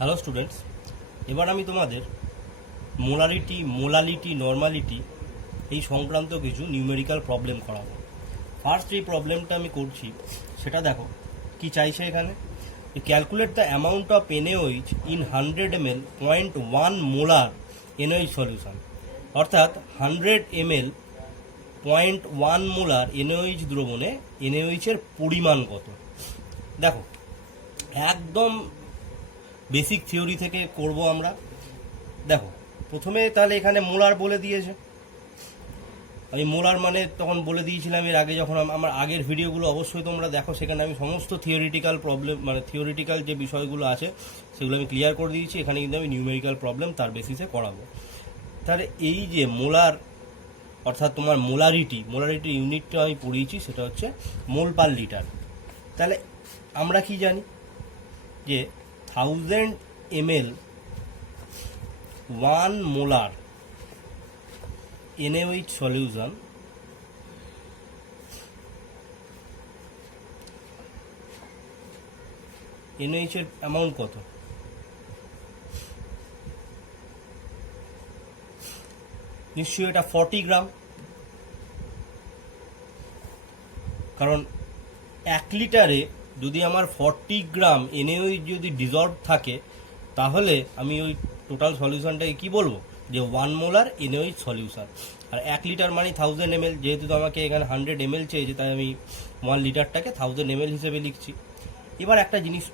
Hello students, এবার আমি তোমাদের মোলারিটি, মোলালিটি, নর্মালিটি এই সংক্রান্ত কিছু নিউমেরিক্যাল প্রবলেম করাবো। ফার্স্ট যে প্রবলেমটা আমি করছি সেটা দেখো কি চাইছে এখানে, calculate the amount of NaOH in 100 ml 0.1 molar NaOH solution, অর্থাৎ 100 ml 0.1 মোলার NaOH দ্রবণে NaOH এর পরিমাণ কত। দেখো একদম বেসিক থিওরি থেকে করব আমরা। দেখো প্রথমে তাহলে এখানে মোলার বলে দিয়েছে, আমি মোলার মানে তখন বলে দিয়েছিলাম এর আগে, যখন আমার আগের ভিডিওগুলো অবশ্যই তোমরা দেখো, সেখানে আমি সমস্ত থিওরিটিক্যাল প্রবলেম মানে থিওরিটিক্যাল যে বিষয়গুলো আছে সেগুলো আমি ক্লিয়ার করে দিয়েছি। এখানে কিন্তু আমি নিউমেরিক্যাল প্রবলেম তার বেসিসে করাবো। তাহলে এই যে মোলার অর্থাৎ তোমার মোলারিটি ইউনিটটা আমি পড়িয়েছি, সেটা হচ্ছে মোল পার লিটার। তাহলে আমরা কি জানি যে 1000 ml 1 molar NaOH solution NaOH এর অ্যামাউন্ট কত? নিশ্চয়ই এটা 40 গ্রাম, কারণ 1 লিটারে যদি আমার 40 গ্রাম NaOH যদি ডিজলভ থাকে, তাহলে আমি ওই টোটাল সলিউশনটাকে কি বলবো, যে 1 মোলার NaOH সলিউশন। আর 1 লিটার মানে 1000 ml, যেহেতু তো আমাকে এখানে 100 ml চেয়েছে, তাই আমি 1 লিটারটাকে 1000 ml হিসেবে লিখছি। এবার একটা জিনিস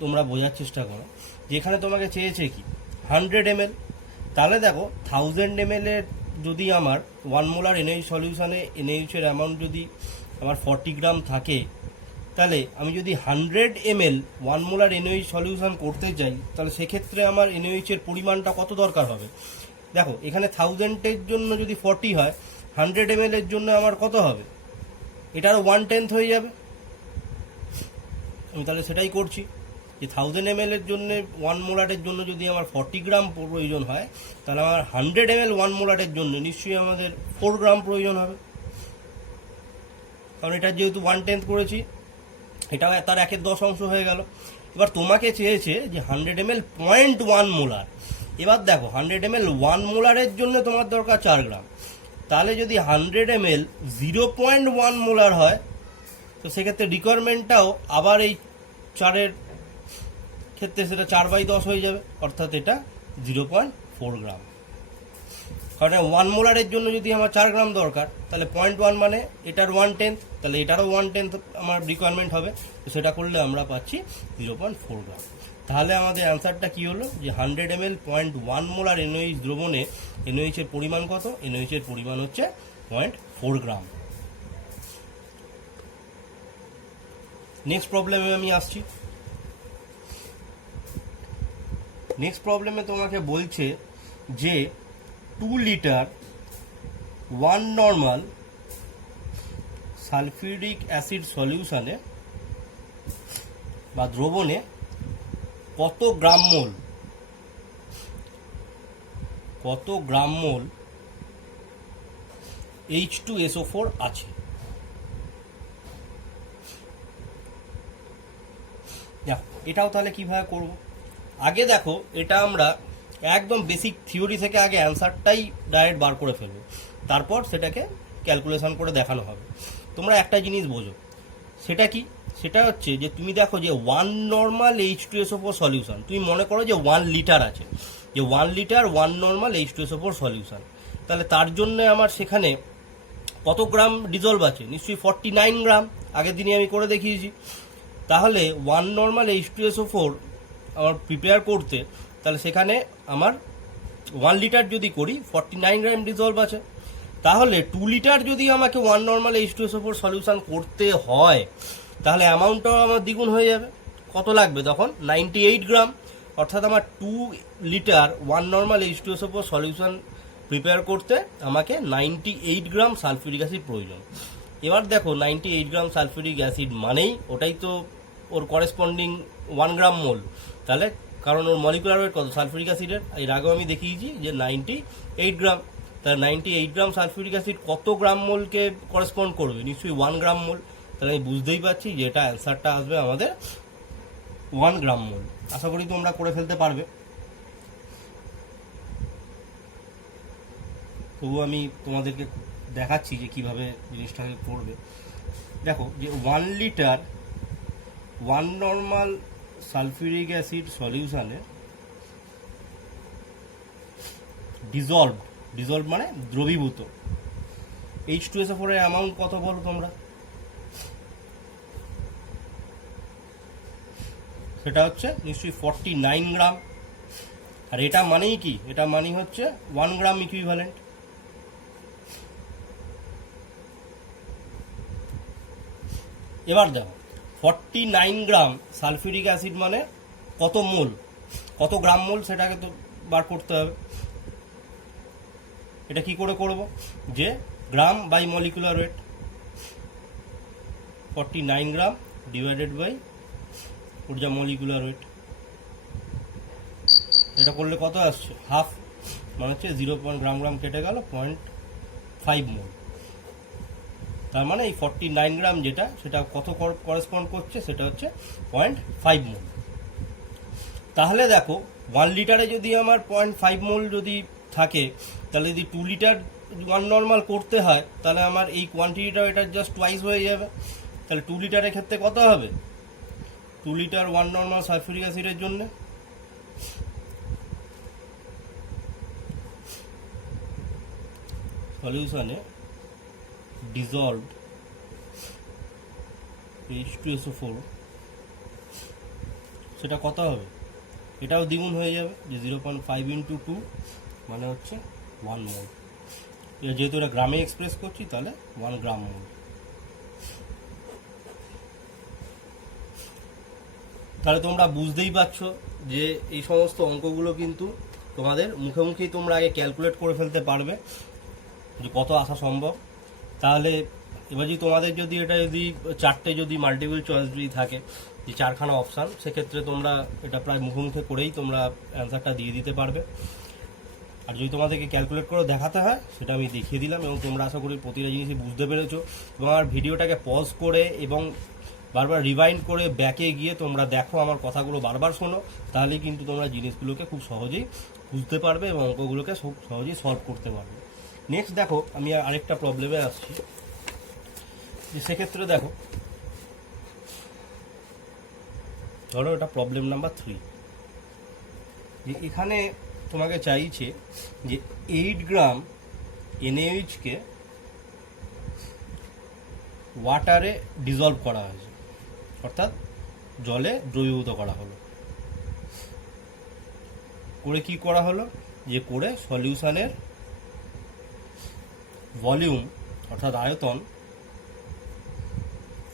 তোমরা বোঝার চেষ্টা করো, যেখানে তোমাকে চেয়েছে কি 100 ml, তাহলে দেখো 1000 ml এর যদি আমার 1 মোলার NaOH সলিউশনে NaOH এর অ্যামাউন্ট যদি আমার 40 গ্রাম থাকে, তাহলে আমি যদি 100 ml 1 মোলার NaOH সলিউশন করতে চাই, তাহলে সেক্ষেত্রে আমার NaOH এর পরিমাণটা কত দরকার হবে? দেখো এখানে 1000-এর জন্য যদি 40 হয়, 100 ml এর জন্য আমার কত হবে? এটারও 1/10 হয়ে যাবে। আমি তাহলে সেটাই করছি, যে 1000 ml এর জন্য 1 মোলারের জন্য যদি আমার 40 গ্রাম প্রয়োজন হয়, তাহলে আমার 100 ml 1 মোলারের জন্য নিশ্চয়ই আমাদের 4 গ্রাম প্রয়োজন হবে, কারণ এটা যেহেতু 1/10 করেছি, এটাও তার 1/10 অংশ হয়ে গেল। এবার তোমাকে চেয়েছে যে 100 ml 0.1 মোলার। এবার দেখো 100 ml 1 মোলারের জন্য তোমার দরকার 4 গ্রাম, তাহলে যদি 100 ml 0.1 মোলার হয়, তো সেক্ষেত্রে রিকোয়ারমেন্টটাও আবার এই 4-এর ক্ষেত্রে সেটা 4/10 হয়ে যাবে, অর্থাৎ এটা 0.4 গ্রাম। কারণ 1 মোলারের জন্য যদি আমার 4 গ্রাম দরকার, তাহলে 0.1 মানে এটার 1/10, তাহলে এটারও 1/10 আমার রিকোয়ারমেন্ট হবে। তো সেটা করলে আমরা পাচ্ছি 0.4 গ্রাম। তাহলে আমাদের অ্যান্সারটা কি হলো, যে 100 ml 0.1 মোলার NaOH দ্রবণে NaOH এর পরিমাণ কত? NaOH এর পরিমাণ হচ্ছে 0.4 গ্রাম। নেক্সট প্রবলেমে আমি আসছি। নেক্সট প্রবলেমে তোমাকে বলছে যে 2 লিটার 1 নর্মাল সালফিউরিক অ্যাসিড সলিউশনে বা দ্রবণে কত গ্রাম মোল H2SO4 আছে। দেখো এটাও তাহলে কিভাবে করব, আগে দেখো এটা আমরা একদম বেসিক থিওরি থেকে আগে অ্যান্সারটাই ডাইরেক্ট বার করে ফেলবো, তারপর সেটাকে ক্যালকুলেশন করে দেখানো হবে। তোমরা একটা জিনিস বোঝো, সেটা কি, সেটা হচ্ছে যে তুমি দেখো যে 1 নর্মাল H2SO4 সলিউশন, তুমি মনে করো যে 1 লিটার আছে, যে 1 লিটার 1 নর্মাল H2SO4 সলিউশন, তাহলে তার জন্য আমার সেখানে কত গ্রাম ডিজলভ আছে? নিশ্চয়ই 49 গ্রাম, আগের দিনই আমি করে দেখিয়েছি। তাহলে 1 নর্মাল H2SO4 আমার প্রিপেয়ার করতে, তাহলে সেখানে আমার 1 লিটার যদি করি 49 গ্রাম ডিজলভ আছে। তাহলে 2 লিটার যদি আমাকে 1 নর্মাল H2SO4 সলিউশন করতে হয়, তাহলে অ্যামাউন্টটাও আমার দ্বিগুণ হয়ে যাবে। কত লাগবে তখন? 98 গ্রাম। অর্থাৎ আমার 2 litre 1 normal H2SO4 solution prepare করতে আমাকে 98 গ্রাম সালফিউরিক অ্যাসিড প্রয়োজন। এবার দেখো 98 গ্রাম সালফিউরিক অ্যাসিড মানেই ওটাই তো ওর করেসপন্ডিং 1 গ্রাম মোল, তাহলে কারণ ওর মলিকুলার ওয়েট কত সালফিউরিক অ্যাসিডের, এর আগেও আমি দেখিয়েছি যে 98 গ্রাম। তাহলে 98 গ্রাম সালফিউরিক অ্যাসিড কত গ্রাম মোলকে করেসপন্ড করবে? নিশ্চয়ই 1 গ্রাম মোল। তাহলে আমি বুঝতেই পারছি যে এটা অ্যান্সারটা আসবে আমাদের 1 গ্রাম মোল। আশা করি তোমরা করে ফেলতে পারবে। তবু আমি তোমাদেরকে দেখাচ্ছি যে কিভাবে জিনিসটাকে করবে। দেখো যে 1 লিটার 1 নর্মাল সালফিউরিক অ্যাসিড সলিউশনে ডিজলভ মানে দ্রবীভূত H2SO4 এর অ্যামাউন্ট কত বলো তোমরা? সেটা হচ্ছে নিশ্চয়ই 49 গ্রাম। আর এটা মানেই কি? এটা মানেই হচ্ছে 1 গ্রাম ইকুইভ্যালেন্ট। এবার দেখো 49 গ্রাম সালফিউরিক অ্যাসিড মানে কত মোল, কত গ্রাম মোল সেটাকে তো বার করতে হবে। এটা কি করে করব? যে gram by molecular weight, 49 gram divided by ওর যা মলিকুলার ওয়েট, এটা করলে কত আসছে? হাফ, মানে হচ্ছে 0. গ্রাম কেটে গেল 0.5 মোল। তার মানে এই 49 গ্রাম যেটা, সেটা কত করেসপন্ড করছে? সেটা হচ্ছে 0.5 মোল। তাহলে দেখো 1 লিটারে যদি আমার 0.5 মোল যদি থাকে, তাহলে যদি 2 লিটার 1 নর্মাল করতে হয়, তাহলে আমার এই কোয়ান্টিটিটা এটা জাস্ট টুয়াইস হয়ে যাবে। তাহলে 2 লিটারের ক্ষেত্রে কত হবে? 2 লিটার 1 নর্মাল সালফিউরিক অ্যাসিডের জন্য সলিউশনে ডিজলভড H2SO4 সেটা কত হবে? এটাও দ্বিগুণ হয়ে যাবে, যে 0.5 × 2 মানে হচ্ছে 1 মোল। যেহেতু এটা গ্রামে এক্সপ্রেস করছি, তাহলে 1 গ্রাম মোল। তাহলে তোমরা বুঝতেই পারছো যে এই সমস্ত অঙ্কগুলো কিন্তু তোমাদের মুখে মুখেই তোমরা আগে ক্যালকুলেট করে ফেলতে পারবে যে কত আসা সম্ভব। তাহলে এবার যদি তোমাদের যদি এটা যদি 4টে যদি মাল্টিপল চয়েস যদি থাকে, যে 4খানা অপশান, সেক্ষেত্রে তোমরা এটা প্রায় মুখে মুখে করেই তোমরা অ্যান্সারটা দিয়ে দিতে পারবে। আর যদি তোমাদেরকে ক্যালকুলেট করে দেখাতে হয়, সেটা আমি দেখিয়ে দিলাম, এবং তোমরা আশা করি প্রতিটা জিনিসই বুঝতে পেরেছো। এবং আমার ভিডিওটাকে পজ করে এবং বারবার রিভাইন্ড করে ব্যাকে গিয়ে তোমরা দেখো, আমার কথাগুলো বারবার শোনো, তাহলেই কিন্তু তোমরা জিনিসগুলোকে খুব সহজেই বুঝতে পারবে এবং অঙ্কগুলোকে খুব সহজেই সলভ করতে পারবে। নেক্সট দেখো, আমি আরেকটা প্রবলেমে আসছি। যে সেক্ষেত্রে দেখো, ধরো এটা প্রবলেম নাম্বার 3, যে এখানে তোমাকে চাইছে যে 8 গ্রাম NaOH কে ওয়াটারে ডিজলভ করা হয়েছে, অর্থাৎ জলে দ্রবীভূত করা হলো। করে কি করা হলো? যে করে সলিউশনের ভলিউম অর্থাৎ আয়তন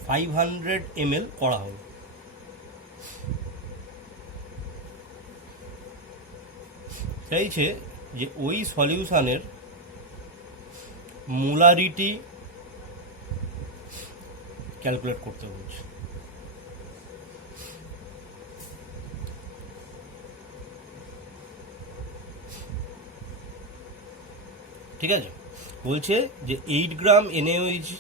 500 ml করা হলো। চাইছে যে ওই সলিউশনের মোলারিটি ক্যালকুলেট করতে বলছে। ঠিক আছে, বলছে যে 8 গ্রাম NaOH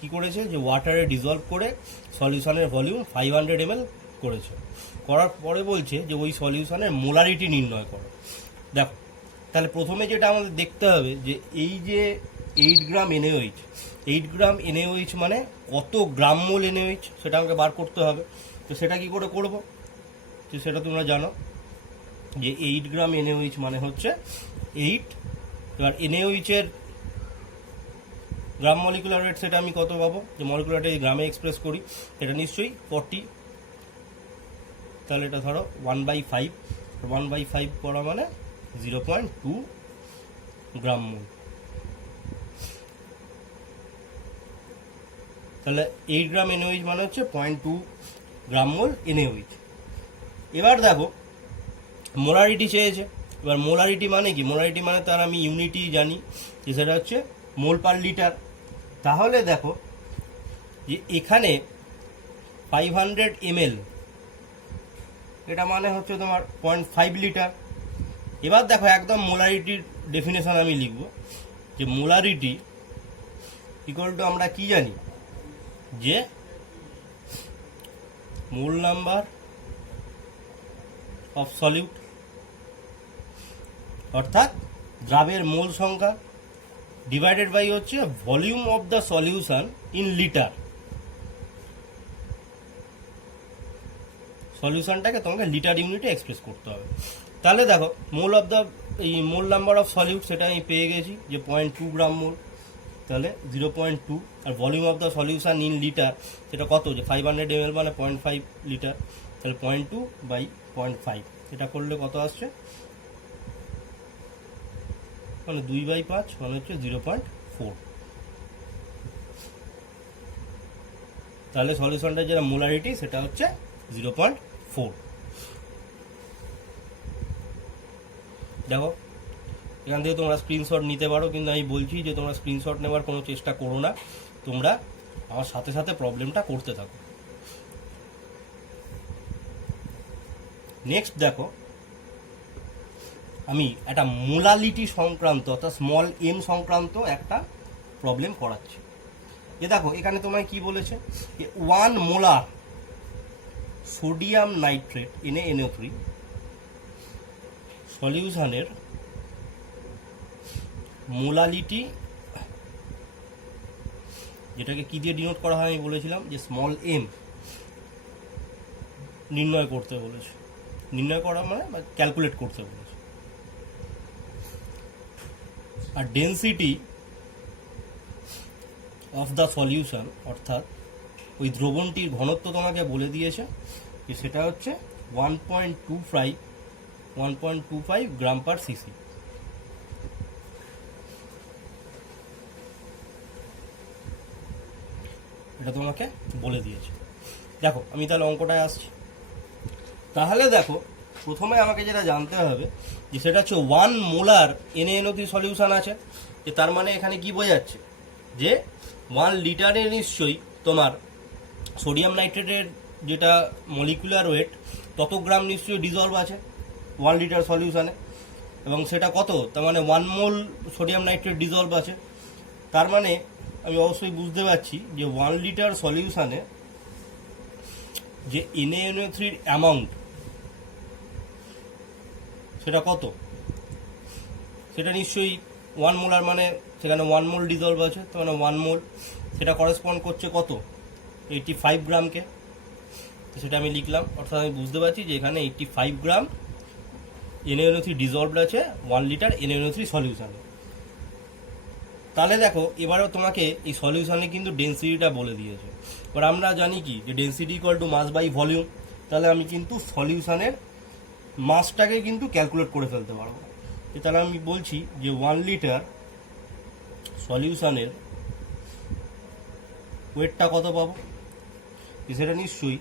কি করেছে? যে ওয়াটারে ডিজলভ করে সলিউশনের ভলিউম 500 ml করেছে। করার পরে বলছে যে ওই সলিউশনের মোলারিটি নির্ণয় করো। দেখো, তাহলে প্রথমে যেটা আমাদের দেখতে হবে, যে এই যে 8 গ্রাম NaOH মানে কত গ্রাম মোল NaOH, সেটা আমাকে বার করতে হবে। তো সেটা কি করে করব? তো সেটা তোমরা জানো যে 8 গ্রাম NaOH মানে হচ্ছে 8। এবার NaOH এর গ্রাম মলিকুলার ওয়েট সেটা আমি কত পাবো? যে মলিকুলারটা এই গ্রামে এক্সপ্রেস করি, এটা নিশ্চয়ই 40। তাহলে এটা ধরো 1/5, 1/5 করা মানে 0.2 গ্রাম মোল। তাহলে 8 গ্রাম NaOH মানে হচ্ছে 0.2 গ্রাম মোল NaOH। এবার দেখো মোলারিটি চেয়েছে। এবার মোলারিটি মানে কি? মোলারিটি মানে তার আমি ইউনিটি জানি, যে সেটা হচ্ছে মোল পার লিটার। তাহলে দেখো যে এখানে 500 ml, এটা মানে হচ্ছে তোমার 0.5 লিটার। এবার দেখো একদম মোলারিটির ডেফিনেশন আমি লিখব, যে মোলারিটি ইকুয়াল টু আমরা কি জানি? যে মোল নাম্বার অফ সলিউট, অর্থাৎ দ্রাবের মোল সংখ্যা ডিভাইডেড বাই হচ্ছে volume of the solution in litre. সলিউশনটাকে তোমাকে লিটার ইউনিটে এক্সপ্রেস করতে হবে। তাহলে দেখো mole of the mole number of solute সেটা আমি পেয়ে গেছি যে 0.2 গ্রাম মোল, তাহলে 0.2, আর volume of the solution in litre সেটা কত, যে 500 ml মানে 0.5 লিটার, তাহলে 0.2 বাই 0.5 এটা করলে কত আসছে, মানে 2/5 মানে হচ্ছে 0.4। তাহলে সলিউশনটা যেটা মোলারিটি সেটা হচ্ছে 0.4। দেখো এখান থেকে তোমরা স্ক্রিনশট নিতে পারো, কিন্তু আমি বলছি যে তোমরা স্ক্রিনশট নেওয়ার কোনো চেষ্টা করো না, তোমরা আমার সাথে সাথে প্রবলেমটা করতে থাকো। নেক্সট দেখো আমি একটা মোলালিটি সংক্রান্ত অর্থাৎ স্মল এম সংক্রান্ত একটা প্রবলেম করাচ্ছি। যে দেখো এখানে তোমায় কি বলেছে, 1 মোলার সোডিয়াম নাইট্রেট NaNO3 সলিউশনের মোলালিটি, যেটাকে কি দিয়ে ডিনোট করা হয় আমি বলেছিলাম যে স্মল এম, নির্ণয় করতে বলেছে। নির্ণয় করা মানে ক্যালকুলেট করতে বলেছে। আর ডেন্সিটি অফ দ্য সলিউশন, অর্থাৎ ওই দ্রবণটির ঘনত্ব তোমাকে বলে দিয়েছে যে সেটা হচ্ছে 1.25 গ্রাম পার সিসি। এটা তোমাকে বলে দিয়েছে। দেখো আমি তাহলে অঙ্কটায় আসছি। তাহলে দেখো প্রথমে আমাকে যেটা জানতে হবে যে সেটা হচ্ছে 1 মোলার NaNO3 সলিউশন আছে, যে তার মানে এখানে কি বোঝাচ্ছে যে 1 লিটারে নিশ্চয়ই তোমার সোডিয়াম নাইট্রেটের যেটা মলিকুলার ওয়েট তত গ্রাম নিশ্চয়ই ডিজলভ আছে 1 লিটার সলিউশনে, এবং সেটা কত, তার মানে 1 মোল সোডিয়াম নাইট্রেট ডিজলভ আছে। তার মানে আমি অবশ্যই বুঝতে পারছি যে 1 লিটার সলিউশনে যে NaNO3 অ্যামাউন্ট সেটা কত, সেটা নিশ্চয়ই 1 মোলার, মানে সেখানে 1 মোল ডিজলভ আছে, তার মানে 1 মোল সেটা করেসপন্ড করছে কত, 85 গ্রামকে। তো সেটা আমি লিখলাম, অর্থাৎ আমি বুঝতে পারছি যে এখানে 85 গ্রাম NaNO3 ডিজলভড আছে 1 লিটার NaNO3 সলিউশনে। তাহলে দেখো এবারেও তোমাকে এই সলিউশনে কিন্তু ডেন্সিটিটা বলে দিয়েছে। এবার আমরা জানি কি যে density equal to mass by volume, তাহলে আমি কিন্তু সলিউশনের মাসটাকে কিন্তু ক্যালকুলেট করে ফেলতে পারবো। তাহলে আমি বলছি যে 1 লিটার সলিউশনের ওয়েটটা কত পাবো, সেটা নিশ্চয়ই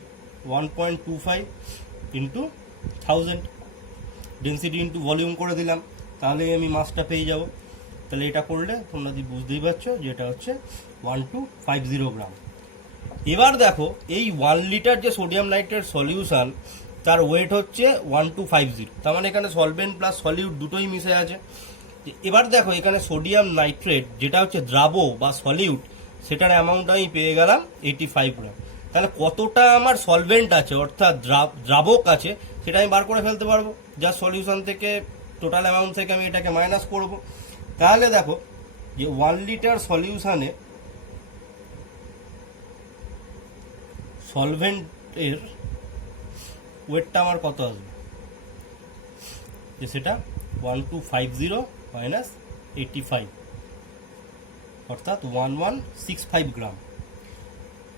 1.25 ইন্টু 1000 ডেন্সিটি ইন্টু ভলিউম করে দিলাম, তাহলেই আমি মাসটা পেয়ে যাব। তাহলে এটা করলে তোমরা বুঝতেই পারছো যে এটা হচ্ছে 1250 গ্রাম। এবার দেখো এই 1 লিটার যে সোডিয়াম নাইট্রেট সলিউশন তার ওয়েট হচ্ছে 1250, তার মানে এখানে সলভেন্ট প্লাস সলিউট দুটোই মিশে আছে। এবার দেখো এখানে সোডিয়াম নাইট্রেট যেটা হচ্ছে দ্রাব বা সলিউট সেটার অ্যামাউন্ট আমি পেয়ে গেলাম 85 গ্রাম। তাহলে কতটা আমার সলভেন্ট আছে অর্থাৎ দ্রাবক আছে সেটা আমি বার করে ফেলতে পারবো, যা সলিউশন থেকে টোটাল অ্যামাউন্ট থেকে আমি এটাকে মাইনাস করব। তাহলে দেখো যে 1 লিটার সলিউশনে সলভেন্টের ওয়েটটা আমার কত আসবে, যে সেটা 1250 মাইনাস 85 অর্থাৎ 1165 গ্রাম।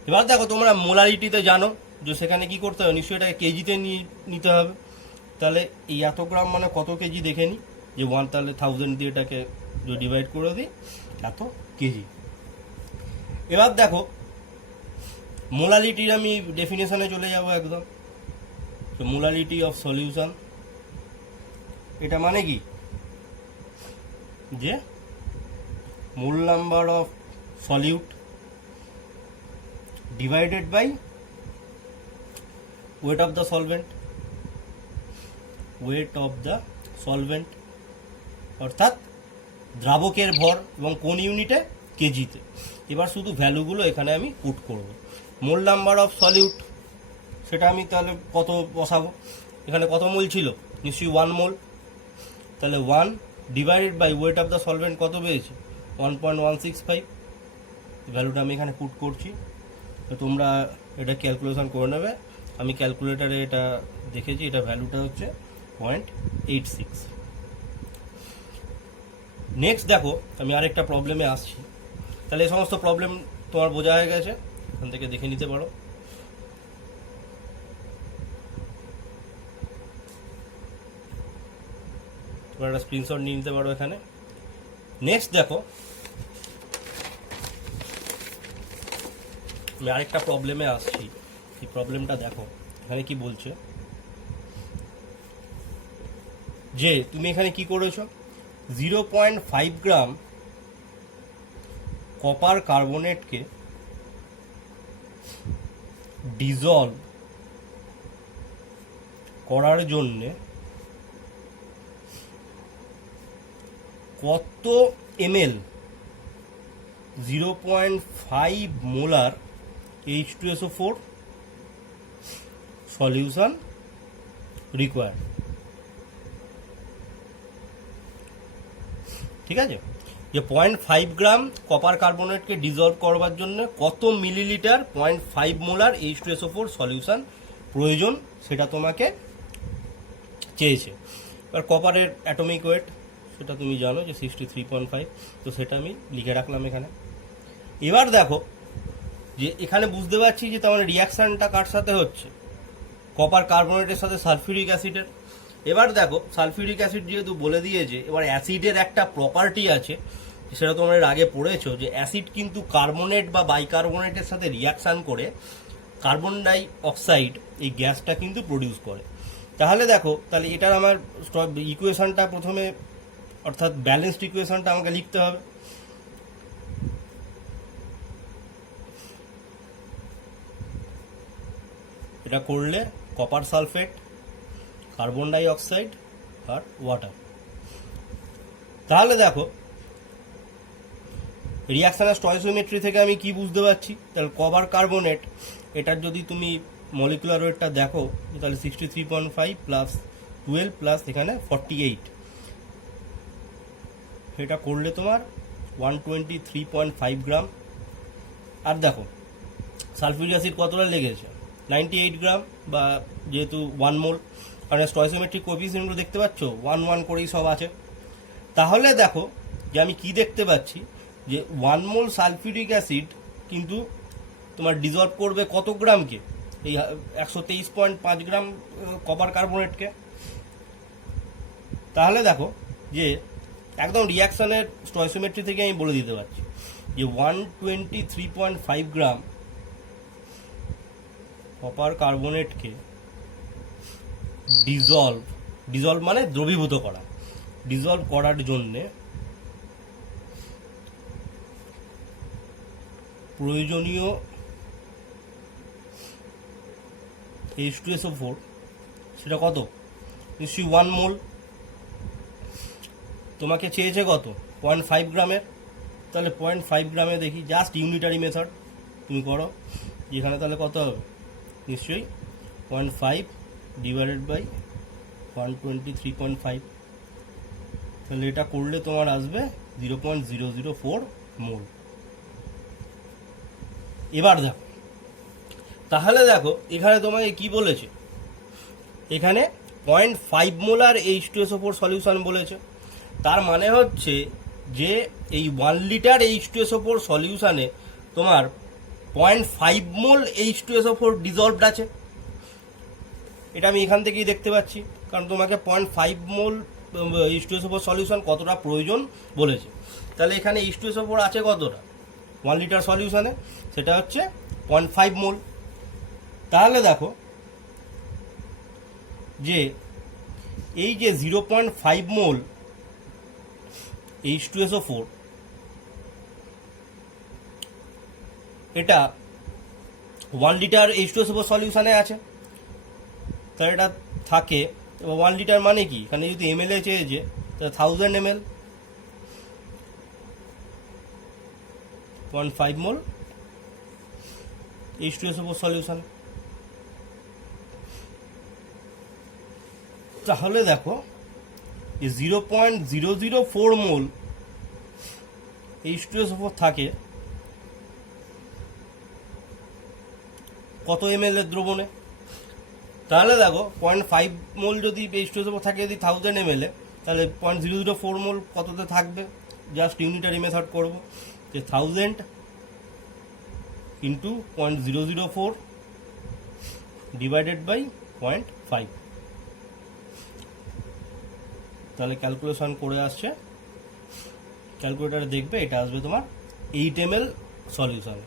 এবার দেখো তোমরা মোলারিটিতে জানো যে সেখানে কি করতে হবে, নিশ্চয়ই এটাকে কেজিতে নিতে হবে। তাহলে এই এত গ্রাম মানে কত কেজি দেখে নিই, যে 1 তাহলে 1000 দিয়ে এটাকে ডিভাইড করে দিই, এত কেজি। এবার দেখো মোলারিটির আমি ডেফিনেশনে চলে যাব একদম। তো মোলারিটি অফ সলিউশন এটা মানে কি, যে mole number of solute divided by weight of the solvent, weight of the solvent অর্থাৎ দ্রাবকের ভর, এবং কোন ইউনিটে, কেজিতে। এবার শুধু ভ্যালুগুলো এখানে আমি পুট করব। মোল নাম্বার অফ সলিউট, সেটা আমি তাহলে কত বসাবো, এখানে কত মোল ছিল, নিশ্চয়ই 1 মোল, তাহলে 1 divided by weight of the solvent কত পেয়েছি 1.165, ভ্যালুটা আমি এখানে পুট করছি। তো তোমরা এটা ক্যালকুলেশন করে নেবে, আমি ক্যালকুলেটারে এটা দেখেছি, এটা ভ্যালুটা হচ্ছে 0.86। নেক্সট দেখো আমি আরেকটা প্রবলেমে আসছি, তাহলে এই সমস্ত প্রবলেম তোমার বোঝা হয়ে গেছে, এখান থেকে দেখে নিতে পারো। তোমরা একটা স্ক্রিনশট নিয়ে নিতে পারো এখানে। নেক্সট দেখো আমি আরেকটা প্রবলেমে আসছি, এই প্রবলেমটা দেখো এখানে কি বলছে, যে তুমি এখানে কি করেছো 0.5 গ্রাম কপার কার্বনেটকে ডিজলভ করার জন্যে কত ml 0.5 molar H2SO4 solution required. ঠিক আছে, যে 0.5 গ্রাম কপার কার্বনেটকে ডিজলভ করবার জন্য কত মিলিলিটার 0.5 মোলার H2SO4 সলিউশন প্রয়োজন সেটা তোমাকে চেয়েছে। এবার কপারের অ্যাটমিক ওয়েট সেটা তুমি জানো যে 63.5, তো সেটা আমি লিখে রাখলাম এখানে। এবার দেখো যে এখানে বুঝতে পারছি যে তার মানে রিয়াকশানটা কার সাথে হচ্ছে, কপার কার্বনেটের সাথে সালফিউরিক অ্যাসিডের। এবার দেখো সালফিউরিক অ্যাসিড যেহেতু বলে দিয়েছে, এবার অ্যাসিডের একটা প্রপার্টি আছে, সেটা তোমরা এর আগে পড়েছো, যে অ্যাসিড কিন্তু কার্বনেট বা বাইকার্বনেটের সাথে রিয়াকশান করে কার্বন ডাই অক্সাইড এই গ্যাসটা কিন্তু প্রডিউস করে। তাহলে দেখো, তাহলে এটার আমার ইকুয়েশনটা প্রথমে, অর্থাৎ ব্যালেন্সড ইকুয়েশনটা আমাকে লিখতে হবে। এটা করলে copper sulphate, carbon die oxide আর ওয়াটার। তাহলে দেখো রিয়াকশনের স্টয়সিওমেট্রি থেকে আমি কি বুঝতে পারছি, তাহলে কপার কার্বনেট এটার যদি তুমি মলিকুলার ওয়েটটা দেখো, তাহলে 63.5 প্লাস 12 প্লাস এখানে 48, এটা করলে তোমার 123.5 গ্রাম। আর দেখো সালফিউরিক অ্যাসিড কতটা লেগেছে 98 গ্রাম, বা যেহেতু 1 মোল, কারণ স্টয়সিওমেট্রিক কোএফিসিয়েন্টগুলো দেখতে পাচ্ছ 1 1 করেই সব আছে। তাহলে দেখো যে আমি কি দেখতে পাচ্ছি, যে 1 মোল সালফিউরিক অ্যাসিড কিন্তু তোমার ডিজলভ করবে কত গ্রামকে, এই 123.5 গ্রাম কপার কার্বনেটকে। তাহলে দেখো যে একদম রিয়াকশনের স্টয়সিওমেট্রি থেকে আমি বলে দিতে পারছি যে 123.5 গ্রাম কপার কার্বনেটকে ডিজলভ মানে দ্রবীভূত করা, ডিজলভ করার জন্যে প্রয়োজনীয় H2SO4 সেটা কত, নিশ্চয়ই 1 মোল। তোমাকে চেয়েছে কত 0.5 গ্রামের, তাহলে 0.5 গ্রামে দেখি, জাস্ট ইউনিটারি মেথড তুমি করো, যেখানে তাহলে কত হবে, নিশ্চয়ই 0.5 ডিভাইডেড বাই 123.5, তাহলে এটা করলে তোমার আসবে 0.004 মোল। এবার দেখো, তাহলে দেখো এখানে তোমাকে কি বলেছে, এখানে 0.5 মোলার H2SO4 সলিউশন বলেছে। তার মানে হচ্ছে যে এই 1 লিটার H2SO4 সলিউশনে তোমার 0.5 মোল H2SO4 ডিজলভড আছে। এটা আমি এখান থেকেই দেখতে পাচ্ছি, কারণ তোমাকে 0.5 মোল H2SO4 সলিউশন কতটা প্রয়োজন বলেছে। তাহলে এখানে H2SO4 আছে কতটা 1 লিটার সলিউশনে, সেটা হচ্ছে 0.5 মোল। তাহলে দেখো যে এই যে 0.5 মোল H2SO4 এটা 1 লিটার H2SO4 সলিউশনে আছে, তাহলে এটা থাকে 1 লিটার মানে কি, এখানে যদি ml এ চেয়েছে তাহলে 1000 ml, 0.5 মোল H2SO4 সলিউশন। তাহলে দেখো 0.004 মোল H2SO4 থাকে কত ml এর দ্রবণে। তাহলে দেখো 0.5 মোল যদি H2SO4 থাকে যদি 1000 ml এ, তাহলে 0.004 মোল কততে থাকবে, জাস্ট ইউনিটারি মেথড করব, যে 1000 ইন্টু 0.004 ডিভাইডেড বাই 0.5, তাহলে ক্যালকুলেশন করে আসছে, ক্যালকুলেটারে দেখবে এটা আসবে তোমার 8 ml সলিউশন।